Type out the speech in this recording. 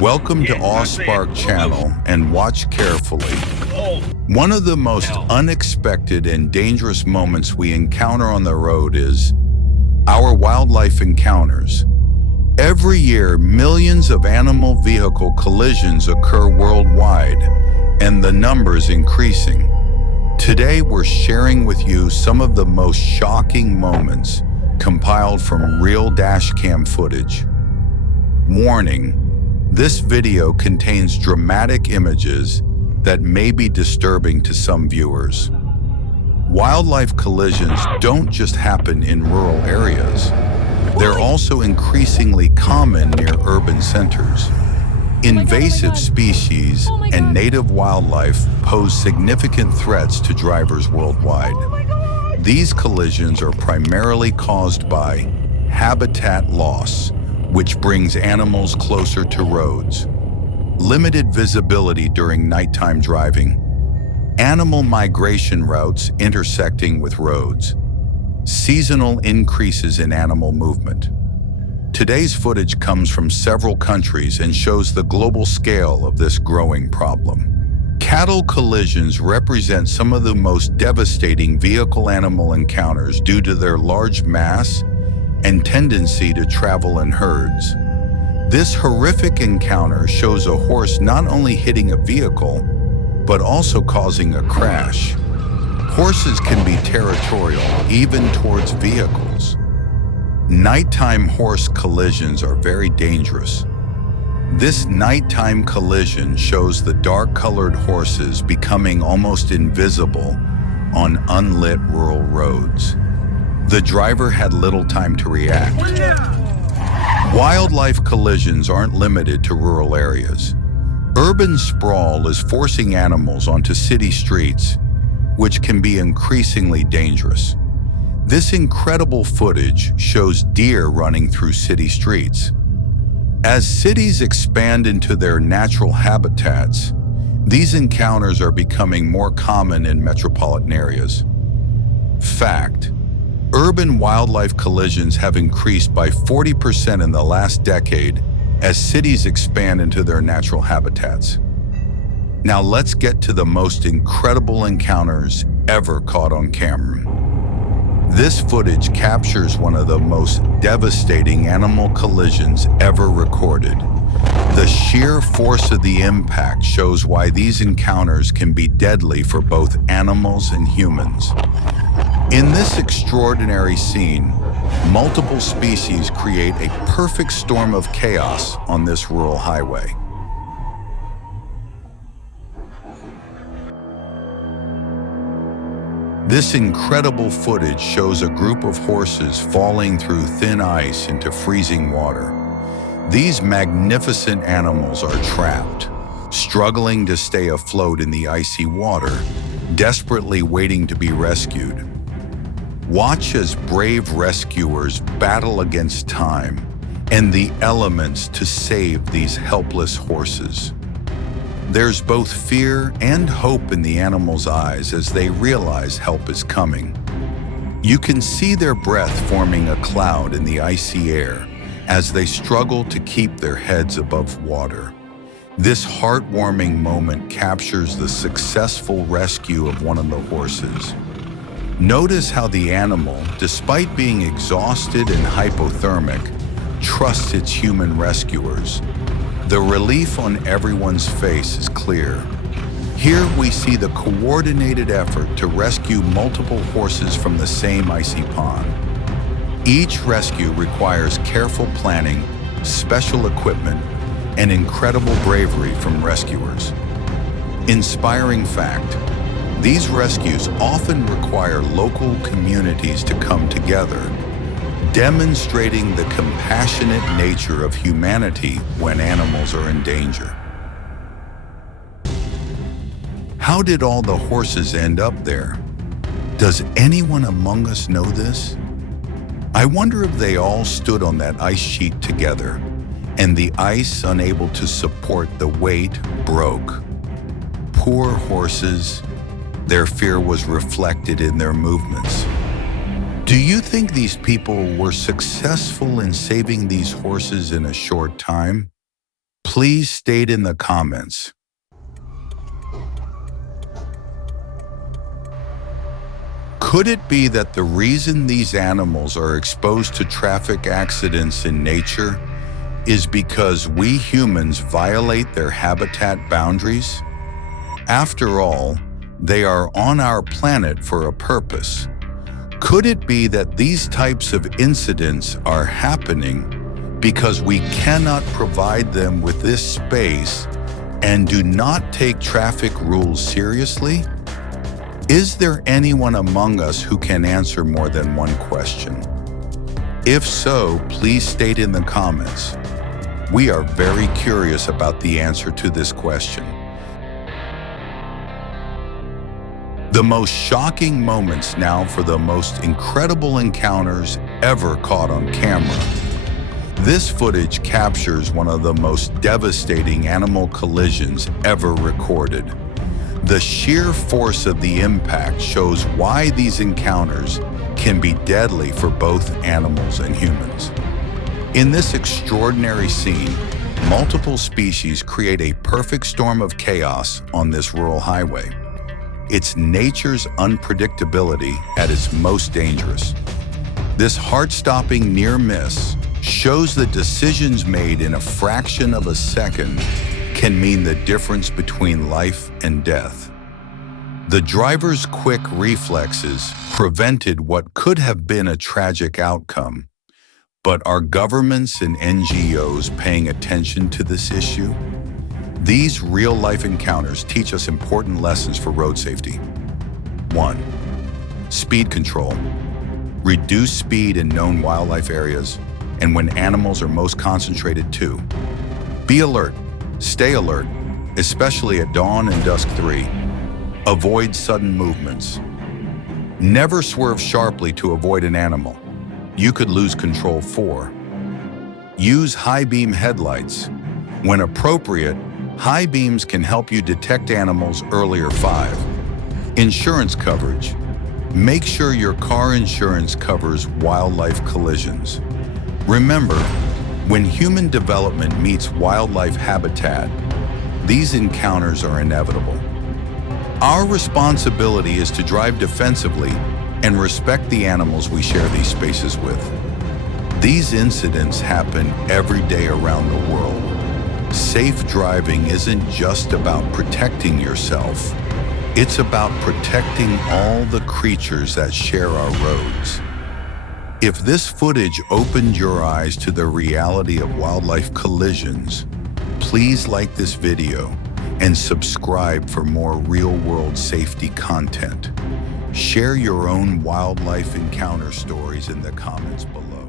Welcome to AweSpark channel and watch carefully. One of the most unexpected and dangerous moments we encounter on the road is our wildlife encounters. Every year, millions of animal vehicle collisions occur worldwide, and the numbers increasing. Today, we're sharing with you some of the most shocking moments compiled from real dashcam footage. Warning: this video contains dramatic images that may be disturbing to some viewers. Wildlife collisions don't just happen in rural areas. They're also increasingly common near urban centers. Invasive species and native wildlife pose significant threats to drivers worldwide. These collisions are primarily caused by habitat loss, which brings animals closer to roads, limited visibility during nighttime driving, animal migration routes intersecting with roads, seasonal increases in animal movement. Today's footage comes from several countries and shows the global scale of this growing problem. Cattle collisions represent some of the most devastating vehicle-animal encounters due to their large mass and tendency to travel in herds. This horrific encounter shows a horse not only hitting a vehicle, but also causing a crash. Horses can be territorial, even towards vehicles. Nighttime horse collisions are very dangerous. This nighttime collision shows the dark-colored horses becoming almost invisible on unlit rural roads. The driver had little time to react. Wildlife collisions aren't limited to rural areas. Urban sprawl is forcing animals onto city streets, which can be increasingly dangerous. This incredible footage shows deer running through city streets. As cities expand into their natural habitats, these encounters are becoming more common in metropolitan areas. Fact: urban wildlife collisions have increased by 40% in the last decade as cities expand into their natural habitats. Now let's get to the most incredible encounters ever caught on camera. This footage captures one of the most devastating animal collisions ever recorded. The sheer force of the impact shows why these encounters can be deadly for both animals and humans. In this extraordinary scene, multiple species create a perfect storm of chaos on this rural highway. This incredible footage shows a group of horses falling through thin ice into freezing water. These magnificent animals are trapped, struggling to stay afloat in the icy water, desperately waiting to be rescued. Watch as brave rescuers battle against time and the elements to save these helpless horses. There's both fear and hope in the animals' eyes as they realize help is coming. You can see their breath forming a cloud in the icy air as they struggle to keep their heads above water. This heartwarming moment captures the successful rescue of one of the horses. Notice how the animal, despite being exhausted and hypothermic, trusts its human rescuers. The relief on everyone's face is clear. Here we see the coordinated effort to rescue multiple horses from the same icy pond. Each rescue requires careful planning, special equipment, and incredible bravery from rescuers. Inspiring fact: these rescues often require local communities to come together, demonstrating the compassionate nature of humanity when animals are in danger. How did all the horses end up there? Does anyone among us know this? I wonder if they all stood on that ice sheet together, and the ice, unable to support the weight, broke. Poor horses. Their fear was reflected in their movements. Do you think these people were successful in saving these horses in a short time? Please state in the comments. Could it be that the reason these animals are exposed to traffic accidents in nature is because we humans violate their habitat boundaries? After all, they are on our planet for a purpose. Could it be that these types of incidents are happening because we cannot provide them with this space and do not take traffic rules seriously? Is there anyone among us who can answer more than one question? If so, please state in the comments. We are very curious about the answer to this question. The most shocking moments now for the most incredible encounters ever caught on camera. This footage captures one of the most devastating animal collisions ever recorded. The sheer force of the impact shows why these encounters can be deadly for both animals and humans. In this extraordinary scene, multiple species create a perfect storm of chaos on this rural highway. It's nature's unpredictability at its most dangerous. This heart-stopping near miss shows that decisions made in a fraction of a second can mean the difference between life and death. The driver's quick reflexes prevented what could have been a tragic outcome. But are governments and NGOs paying attention to this issue? These real-life encounters teach us important lessons for road safety. 1. Speed control. Reduce speed in known wildlife areas and when animals are most concentrated. 2. Be alert. Stay alert, especially at dawn and dusk. 3. Avoid sudden movements. Never swerve sharply to avoid an animal. You could lose control. 4. Use high-beam headlights. When appropriate, high beams can help you detect animals earlier. 5. Insurance coverage. Make sure your car insurance covers wildlife collisions. Remember, when human development meets wildlife habitat, these encounters are inevitable. Our responsibility is to drive defensively and respect the animals we share these spaces with. These incidents happen every day around the world. Safe driving isn't just about protecting yourself. It's about protecting all the creatures that share our roads. If this footage opened your eyes to the reality of wildlife collisions, please like this video and subscribe for more real-world safety content. Share your own wildlife encounter stories in the comments below.